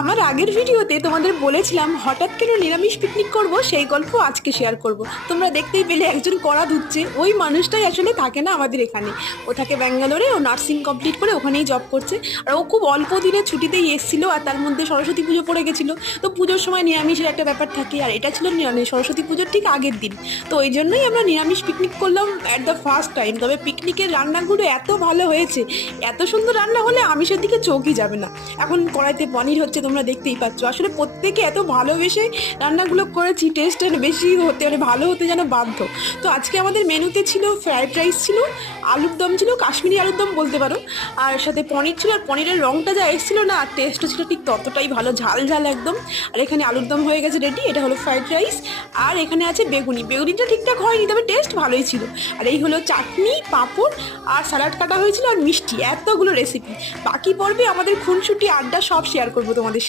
আমার আগের ভিডিওতে তোমাদের বলেছিলাম হঠাৎ কেন নিরামিষ পিকনিক করব, সেই গল্প আজকে শেয়ার করব। তোমরা দেখতেই পেলে একজন কড়া ধুচ্ছে, ওই মানুষটাই আসলে থাকে না আমাদের এখানে। ও থাকে ব্যাঙ্গালোরে, ও নার্সিং কমপ্লিট করে ওখানেই জব করছে। আর ও খুব অল্প দিনের ছুটিতেই এসেছিলো, আর তার মধ্যে সরস্বতী পুজো পড়ে গেছিলো। তো পুজোর সময় নিরামিষের একটা ব্যাপার থাকে, আর এটা ছিল সরস্বতী পুজোর ঠিক আগের দিন। তো ওই জন্যই আমরা নিরামিষ পিকনিক করলাম অ্যাট দ্য ফার্স্ট টাইম। তবে পিকনিকের রান্নাগুলো এত ভালো হয়েছে, এত সুন্দর রান্না হলে আমিষের দিকে চোখই যাবে না। এখন কড়াইতে পনির হচ্ছে, তোমরা দেখতেই পাচ্ছ। আসলে প্রত্যেকে এত ভালোবেসে রান্নাগুলো করেছি, টেস্ট বেশি হতে মানে ভালো হতে যেন বাধ্য। তো আজকে আমাদের মেনুতে ছিল ফ্রায়েড রাইস, ছিল আলুর দম, ছিল কাশ্মীরি আলুর দম বলতে পারো, আর সাথে পনির ছিল। আর পনিরের রঙটা যা এসেছিলো না, আর টেস্টও ছিল ঠিক ততটাই ভালো, ঝাল ঝাল একদম। আর এখানে আলুর দম হয়ে গেছে রেডি, এটা হলো ফ্রায়েড রাইস। আর এখানে আছে বেগুনি, বেগুনিটা ঠিকঠাক হয়নি তবে টেস্ট ভালোই ছিল। আর এই হলো চাটনি, পাঁপড়, আর স্যালাড কাটা হয়েছিল, আর মিষ্টি। এতগুলো রেসিপি। বাকি পর্বে আমাদের খুনসুটি আড্ডা সব শেয়ার করবো তোমাদের